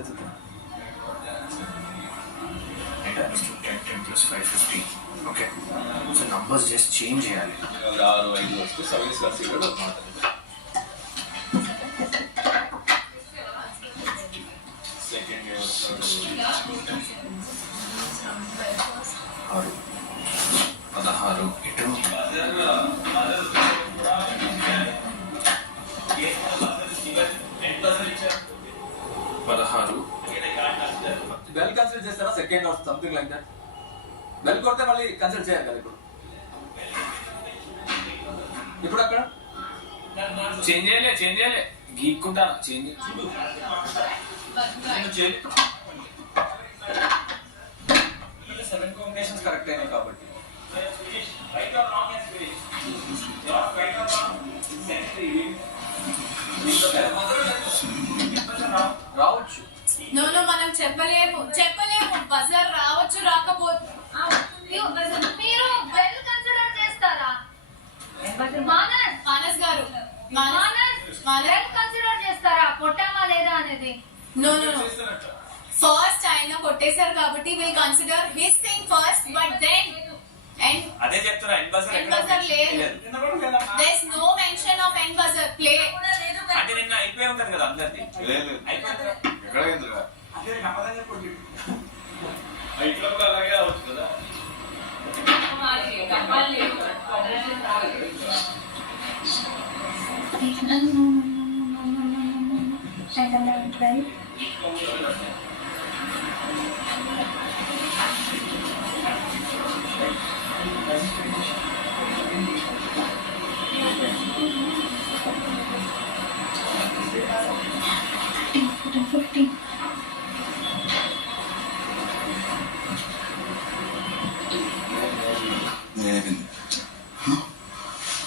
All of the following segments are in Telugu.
ఎత్తుతా 10 plus 5 15. Okay so numbers just change చేయాలి. 6 5 వస్తే 7 సీరియల్ సెకండ్ ఇయర్ 6 16 ఇటు 16 బెల్ కన్సిడర్ చేస్తారా second or something like that. Bell కొడితే మళ్ళీ కన్సిడర్ చేయాలి కదా ఇప్పుడు అక్కడ చేంజ్ చేయలే గీక్కుంటా చేంజ్ సెవెన్ కాంబినేషన్స్ కరెక్ట్ అయినాయి కాబట్టి రావచ్చు. నో మనం చెప్పలేము బజర్ రావచ్చు రాకపోతే. మీరు బెల్ కన్సిడర్ చేస్తారా మానస్ గారు బెల్ కన్సిడర్ చేస్తారా కొట్టామా లేదా అనేది? నో ఫస్ట్ ఆయన కొట్టేశారు కాబట్టి will consider his thing first but then and అదే చెప్తున్నా ఎండ్ బజర్ లేదు. There is no mention of end buzzer play. అంటే నిన్న అయిపోయి ఉంటది కదా అందరిది లేదు అయిపోయింది ఎక్కడ అయిందిరా ఇట్లా కూడా అలాగే అవచ్చు కదా.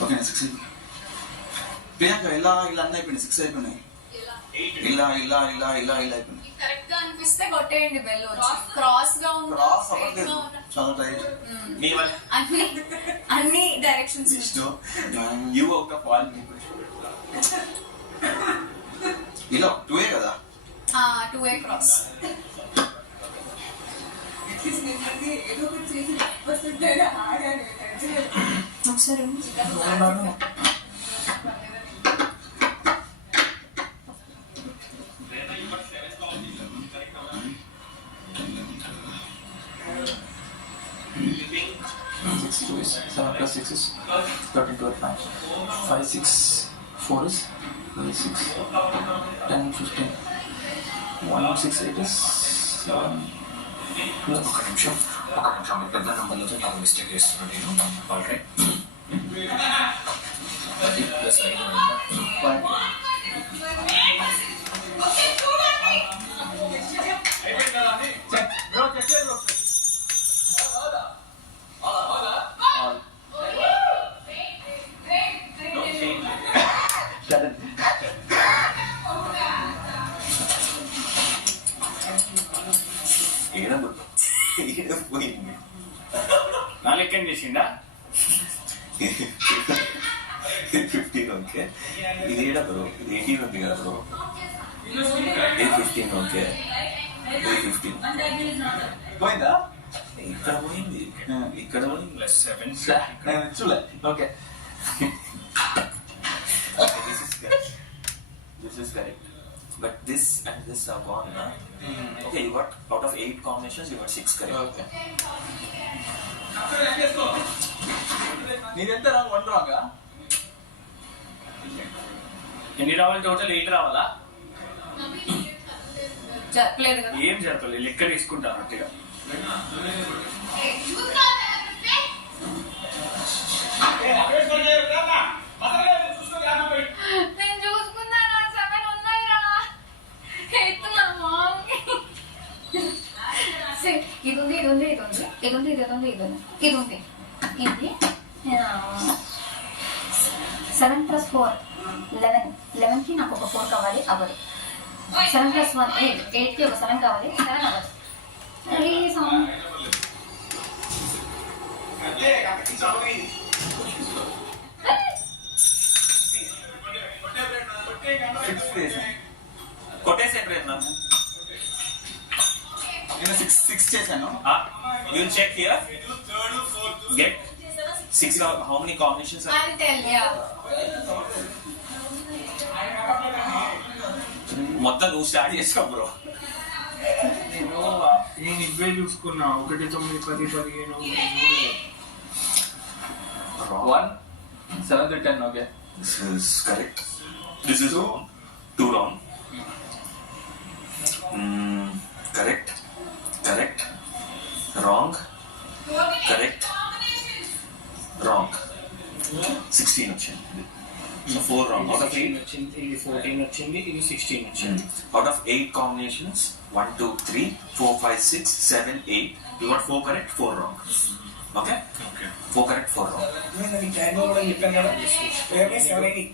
ఓకే 6 అయిపోయింది. ప్రియాంక ఇలా అన్నీ అయిపోయినాయి 6 అయిపోయినాయి. ఇలా అయిపోయింది. కరెక్ట్ గా అనిపిస్తే కొట్టేయండి బెల్ వచ్చి. క్రాస్ గా క్రాస్ అవ్వట్లేదు చాలా టైట్. అన్ని directions you out of all ఇలా 2A కదా 2A క్రాస్. ఒకసారి 7 plus 6 is 13 to 5. 5 6 4 is 6 10 15 1 6 8 is 7 plus. ఒక నిమిషం పెద్ద నంబర్లో నాకు మిస్టేక్ చేస్తున్నాను నేను. ఆల్రైట్ ప్లస్ 5 పోయింది నా లెక్కన చేసిండా 15 ఓకే. ఇది ఏడా బ్రో ఇది 18 ఉంది కదా బ్రో. ఇది 15 ఓకే. ఇది 15 పోయిందా? ఇక్కడ పోయింది ప్లస్ 7 చూలే okay. This is correct. But this and this are gone, na? Okay, you got out of 8 combinations, you got 6 correct. Okay. నీదెంత wrong 1 రాంగా? ఎన్ని రావాలి టోటల్ 8 రావాలా? చెప్పలేదు కదా. ఏం చెప్పలేదు లెక్క తీసుకుంటాను అట్టిగా. నేను చూసుకున్నాను 7 ఉన్నాయిరా. ఇది ఉంది 7 plus 4 11. 11కి నాకు ఒక 4 కావాలి అవ్వదు. 7 plus 1 8. 8కి ఒక 7 కావాలి 7 అవ్వదు. కొట్టేసే ప్రయత్నం నేను 6 చేశాను. We'll check here. Get 6. How many combinations are I'll tell you. మొత్తం నువ్వు స్టార్ట్ చేసుకో బ్రో. నేను ఇవే చూసుకున్నా 1 9 10 15 1 7 to 10. Okay. This is correct. This is wrong. 2 wrong. Correct. Correct. Wrong. Correct. Wrong. 16 వచ్చింది. So 4 wrong. Out of 8. వచ్చింది, ఇది 14 వచ్చింది, ఇది 16 వచ్చింది. Out of 8 combinations, 1, 2, 3, 4, 5, 6, 7, 8. You got 4 correct, 4 wrong. Okay? Okay. 4 correct, 4 wrong. నేను ఈ టైంలో కూడా చెప్పాను కదా, 780.